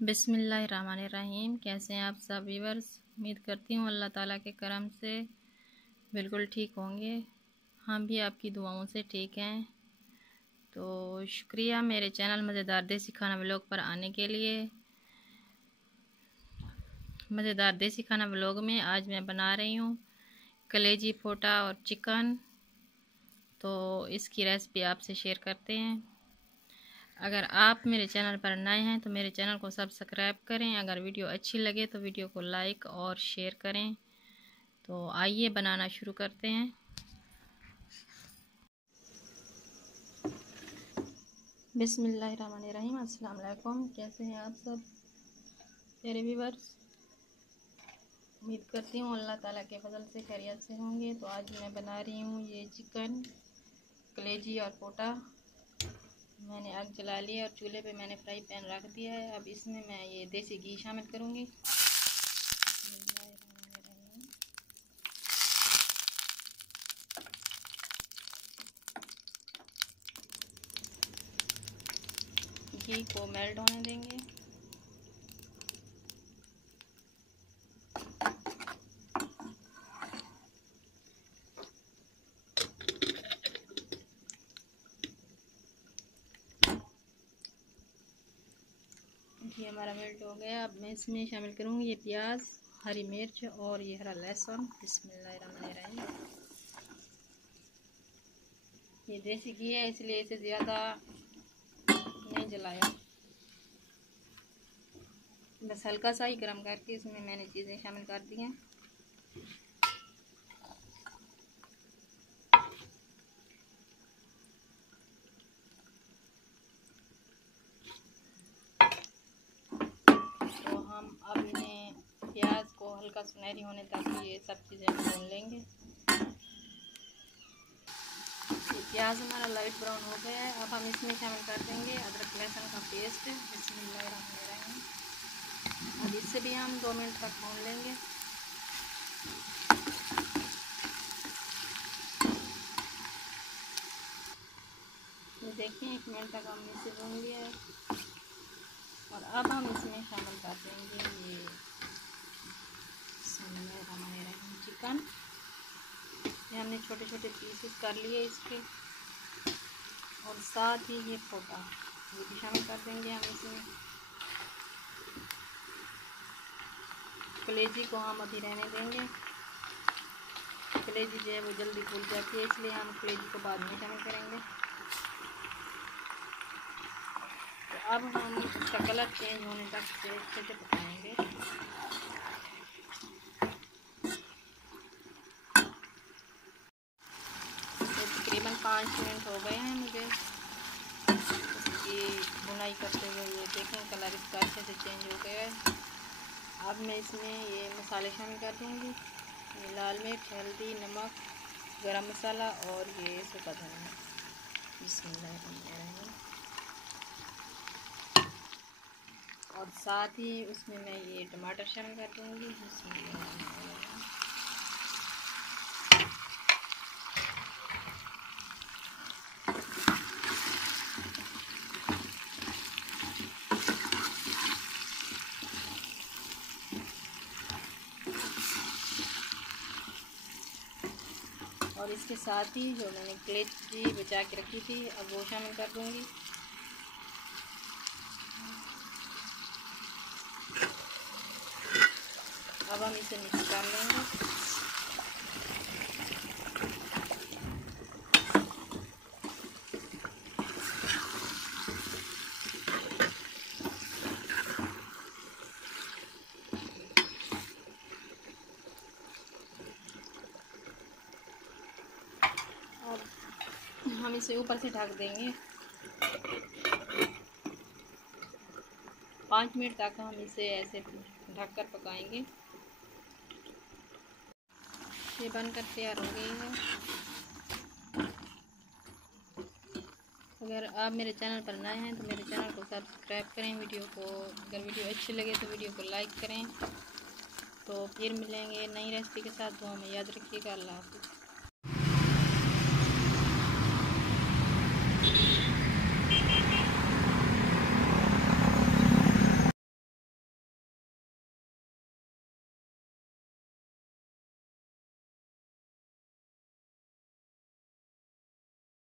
बिस्मिल्लाहिर्रहमानिर्रहीम। कैसे हैं आप सब व्यूअर्स? उम्मीद करती हूँ अल्लाह ताला के करम से बिल्कुल ठीक होंगे। हम भी आपकी दुआओं से ठीक हैं। तो शुक्रिया मेरे चैनल मज़ेदार देसी खाना व्लॉग पर आने के लिए। मज़ेदार देसी खाना व्लॉग में आज मैं बना रही हूँ कलेजी फोटा और चिकन। तो इसकी रेसिपी आपसे शेयर करते हैं। अगर आप मेरे चैनल पर नए हैं तो मेरे चैनल को सब्सक्राइब करें। अगर वीडियो अच्छी लगे तो वीडियो को लाइक और शेयर करें। तो आइए बनाना शुरू करते हैं। बिस्मिल्लाहिर्रहमानिर्रहीम। अस्सलाम वालेकुम। कैसे हैं आप सब मेरे व्यूअर्स? उम्मीद करती हूँ अल्लाह ताला के फजल से खैरियत से होंगे। तो आज मैं बना रही हूँ ये चिकन कलेजी और पोटा। मैंने आग जला लिया और चूल्हे पे मैंने फ्राई पैन रख दिया है। अब इसमें मैं ये देसी घी शामिल करूँगी। घी को मेल्ट होने देंगे। घी हमारा मेल्ट हो गया। अब मैं इसमें शामिल करूँगी ये प्याज, हरी मिर्च और ये हरा लहसुन। बिस्मिल्लाहिर्रहमानिर्रहीम। ये देसी घी है इसलिए इसे ज़्यादा नहीं जलाया, बस हल्का सा ही गर्म करके इसमें मैंने चीज़ें शामिल कर दी हैं। तो हम अब इन्हें प्याज को हल्का सुनहरी होने तक ये सब चीज़ें भून लेंगे। ये प्याज हमारा लाइट ब्राउन हो गया है। अब हम इसमें शामिल कर देंगे अदरक लहसुन का पेस्ट। बिस्मिल्लाहिर्रहमानिर्रहीम। अब इससे भी हम 2 मिनट तक भून लेंगे। ये देखिए 1 मिनट तक हमने इसे भून लिया है। और अब हम इसमें शामिल कर देंगे ये चिकन। ये हमने छोटे छोटे पीसेस कर लिए इसके, और साथ ही ये फोटा ये भी शामिल कर देंगे हम इसमें। कलेजी को हम अभी रहने देंगे। कलेजी जो है वो जल्दी फूल जाती है, इसलिए हम कलेजी को बाद में शामिल करेंगे। तो अब हम इसका कलर चेंज होने तक से अच्छे से पकाएंगे। तो तकरीबन 5 मिनट हो गए हैं मुझे इसकी बुनाई करते हुए। ये देखें कलर इसका अच्छे से चेंज हो गया है। अब मैं इसमें ये मसाले शामिल कर दूँगी। ये लाल मिर्च, हल्दी, नमक, गरम मसाला और ये सूखा धनिया। बिस्मिल्लाहिर्रहमानिर्रहीम। और साथ ही उसमें मैं ये टमाटर शामिल कर दूँगी। बिस्मिल्लाहिर्रहमानिर्रहीम। और इसके साथ ही जो मैंने कलेजी बचा के रखी थी अब वो शामिल कर दूँगी। अब हम इसे मिक्स कर लेंगे। अब हम इसे ऊपर से ढक देंगे। 5 मिनट तक हम इसे ऐसे ढककर पकाएंगे। ये बनकर तैयार हो गई है। अगर आप मेरे चैनल पर नए हैं तो मेरे चैनल को सब्सक्राइब करें। अगर वीडियो अच्छी लगे तो वीडियो को लाइक करें। तो फिर मिलेंगे नई रेसिपी के साथ। तो हमें याद रखिएगा। अल्लाह हाफ़िज़।